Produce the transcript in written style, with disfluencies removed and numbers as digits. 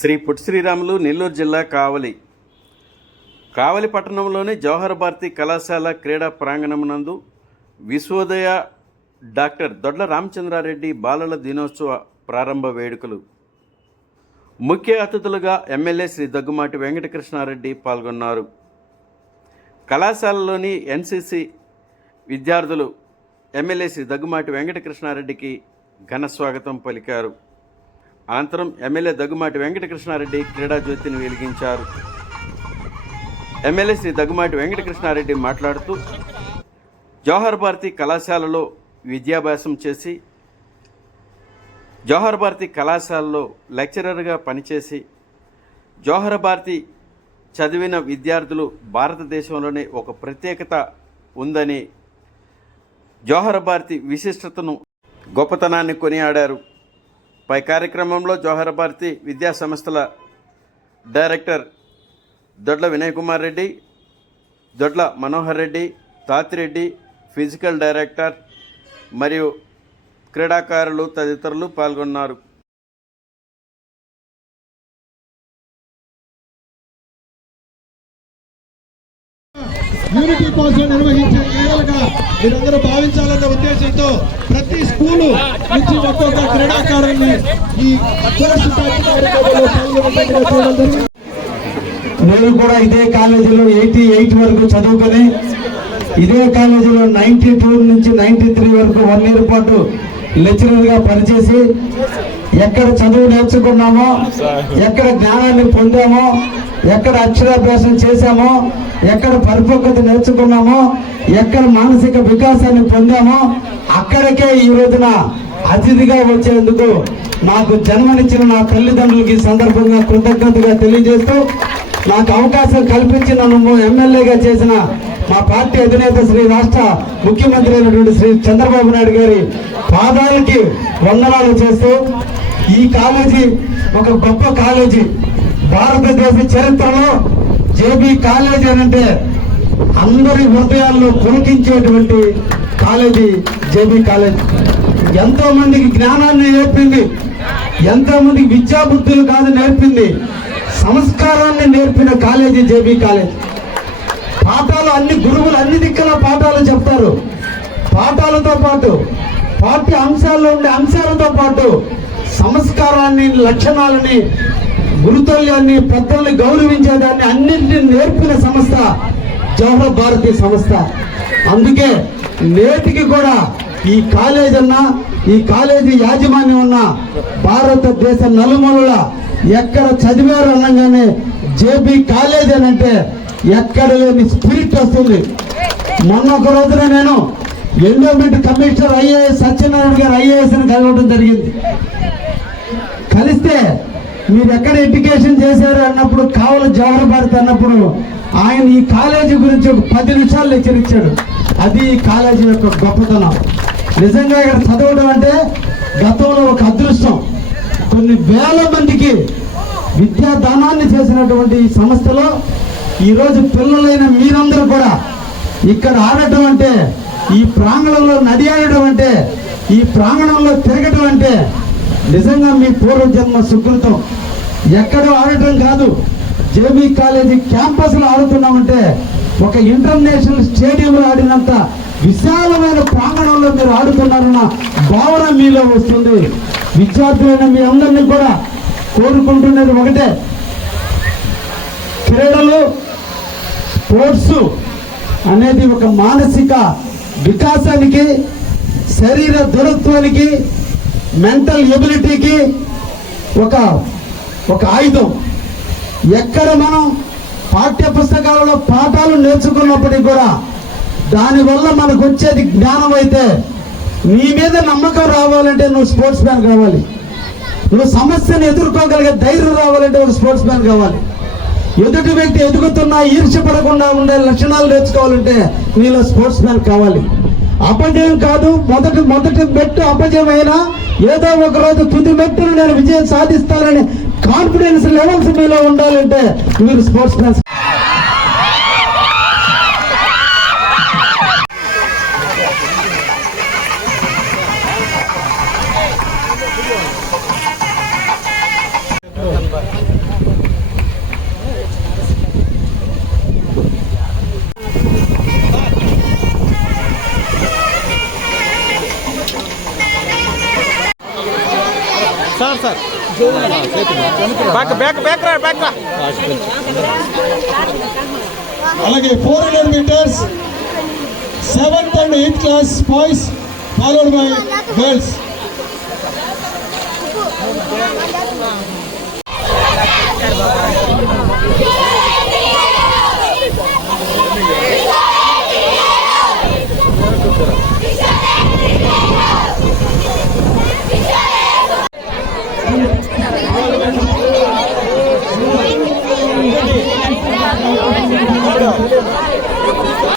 శ్రీ పొట్టి శ్రీరాములు నెల్లూరు జిల్లా కావలి పట్టణంలోని జవహర్ భారతి కళాశాల క్రీడా ప్రాంగణమునందు విశ్వోదయ డాక్టర్ దొడ్ల రామచంద్రారెడ్డి బాలల దినోత్సవ ప్రారంభ వేడుకలు. ముఖ్య అతిథులుగా ఎమ్మెల్యే శ్రీ దగ్గుమాటి వెంకటకృష్ణారెడ్డి పాల్గొన్నారు. కళాశాలలోని ఎన్సీసీ విద్యార్థులు ఎమ్మెల్యే శ్రీ దగ్గుమాటి వెంకటకృష్ణారెడ్డికి ఘన స్వాగతం పలికారు. అనంతరం ఎమ్మెల్యే దగ్గుమాటి వెంకటకృష్ణారెడ్డి క్రీడా జ్యోతిని వెలిగించారు. ఎమ్మెల్యే శ్రీ దగ్గుమాటి వెంకటకృష్ణారెడ్డి మాట్లాడుతూ, జవహర్ భారతి కళాశాలలో విద్యాభ్యాసం చేసి జవహర్ భారతి కళాశాలలో లెక్చరర్గా పనిచేసి జవహర్ భారతి చదివిన విద్యార్థులు భారతదేశంలోనే ఒక ప్రత్యేకత ఉందని, జవహర్ భారతి విశిష్టతను గొప్పతనాన్ని కొనియాడారు. పై కార్యక్రమంలో జవహర్ భారతి విద్యా సంస్థల డైరెక్టర్ దొడ్ల వినయ్ కుమార్ రెడ్డి, దొడ్ల మనోహర్ రెడ్డి, తాతిరెడ్డి, ఫిజికల్ డైరెక్టర్ మరియు క్రీడాకారులు తదితరులు పాల్గొన్నారు. యూనిటీ కోసం నిర్వహించే క్రీడలుగా మీరందరూ భావించాలన్న ఉద్దేశంతో ప్రతి స్కూలు నుంచి ఒక్కొక్క క్రీడాకారుల్ని ఈ నేను కూడా ఇదే కాలేజీలో 88 వరకు చదువుకొని ఇదే కాలేజీలో 92 నుంచి 93 వరకు 1 ఇయర్ పాటు లెక్చరర్గా పనిచేసి ఎక్కడ చదువు నేర్చుకున్నామో, ఎక్కడ జ్ఞానాన్ని పొందామో, ఎక్కడ అక్షరాభ్యాసం చేశామో, ఎక్కడ పరిపక్వత నేర్చుకున్నామో, ఎక్కడ మానసిక వికాసాన్ని పొందామో అక్కడికే ఈ రోజున అతిథిగా వచ్చేందుకు నాకు జన్మనిచ్చిన నా తల్లిదండ్రులకి సందర్భంగా కృతజ్ఞతగా తెలియజేస్తూ, నాకు అవకాశం కల్పించి నన్ను ఎమ్మెల్యేగా చేసిన మా పార్టీ అధినేత శ్రీ రాష్ట్ర ముఖ్యమంత్రి అయినటువంటి శ్రీ చంద్రబాబు నాయుడు గారి పాదాలకి వందనాలు చేస్తూ, ఈ కాలేజీ ఒక గొప్ప కాలేజీ. భారతదేశ చరిత్రలో జేబీ కాలేజీ అంటే అందరి హృదయాల్లో పులకించేటువంటి కాలేజీ జేబీ కాలేజీ. ఎంతో మందికి జ్ఞానాన్ని నేర్పింది, ఎంతో మందికి విద్యాబుద్ధులు కాదు నేర్పింది, సంస్కారాన్ని నేర్పిన కాలేజీ జేబీ కాలేజీ. పాఠాలు అన్ని గురువులు అన్ని దిక్కుల పాఠాలు చెప్తారు. పాఠాలతో పాటు పాఠ్య అంశాల్లో ఉండే అంశాలతో పాటు సంస్కారాన్ని, లక్షణాలని, గురుతుల్యాన్ని, పెద్దల్ని గౌరవించేదాన్ని అన్నింటినీ నేర్పిన సంస్థ జవహర్ భారతి సంస్థ. అందుకే నేటికి కూడా ఈ కాలేజ్ అన్నా, ఈ కాలేజీ యాజమాన్యం ఉన్న భారతదేశ నలుమూలల ఎక్కడ చదివారు అనగానే జేబీ కాలేజ్ అని అంటే ఎక్కడ లేని స్పిరిట్ వస్తుంది. మొన్న ఒక రోజున నేను ఎండోమెంట్ కమిషనర్ ఐఏఎస్ సత్యనారాయణ గారు ఐఏఎస్ అని కలవడం జరిగింది. కలిస్తే మీరు ఎక్కడ ఎడ్యుకేషన్ చేశారు అన్నప్పుడు, కావలి జవహర్ భారతి అన్నప్పుడు ఆయన ఈ కాలేజీ గురించి ఒక 10 నిమిషాలు లెక్చర్ ఇచ్చాడు. అది ఈ కాలేజీ యొక్క గొప్పతనం. నిజంగా ఇక్కడ చదవడం అంటే గతంలో ఒక అదృష్టం. కొన్ని వేల మందికి విద్యాదానాన్ని చేసినటువంటి ఈ సంస్థలో ఈరోజు పిల్లలైన మీరందరూ కూడా ఇక్కడ ఆడటం అంటే, ఈ ప్రాంగణంలో నడి ఆడటం అంటే, ఈ ప్రాంగణంలో తిరగటం అంటే నిజంగా మీ పూర్వజన్మ సుకృతం. ఎక్కడో ఆడటం కాదు, జేబీ కాలేజీ క్యాంపస్లో ఆడుతున్నామంటే ఒక ఇంటర్నేషనల్ స్టేడియంలో ఆడినంత విశాలమైన ప్రాంగణంలో మీరు ఆడుతున్నారన్న భావన మీలో వస్తుంది. విద్యార్థులైన మీ అందరినీ కూడా కోరుకుంటున్నది ఒకటే, క్రీడలు, స్పోర్ట్స్ అనేది ఒక మానసిక వికాసానికి, శరీర దృఢత్వానికి, మెంటల్ ఎబిలిటీకి ఒక ఆయుధం. ఎక్కడ మనం పాఠ్య పుస్తకాలలో పాఠాలు నేర్చుకున్నప్పటికీ కూడా దానివల్ల మనకు వచ్చేది జ్ఞానం అయితే, నీ మీద నమ్మకం రావాలంటే నువ్వు స్పోర్ట్స్ మ్యాన్ కావాలి. నువ్వు సమస్యను ఎదుర్కోగలిగే ధైర్యం రావాలంటే ఒక స్పోర్ట్స్ మ్యాన్ కావాలి. ఎదుటి వ్యక్తి ఎదుగుతున్నా ఈర్ష్యపడకుండా ఉండే లక్షణాలు నేర్చుకోవాలంటే నీలో స్పోర్ట్స్ మ్యాన్ కావాలి. అపజయం కాదు, మొదటి మెట్టు అపజయం అయినా ఏదో ఒక రోజు తుది మెట్టును నేను విజయం సాధిస్తానని కాన్ఫిడెన్స్ లెవెల్స్ మీలో ఉండాలంటే మీరు స్పోర్ట్స్ మ్యాన్. Bye. అలాగే 400 meters 7th and 8th class boys followed by girls.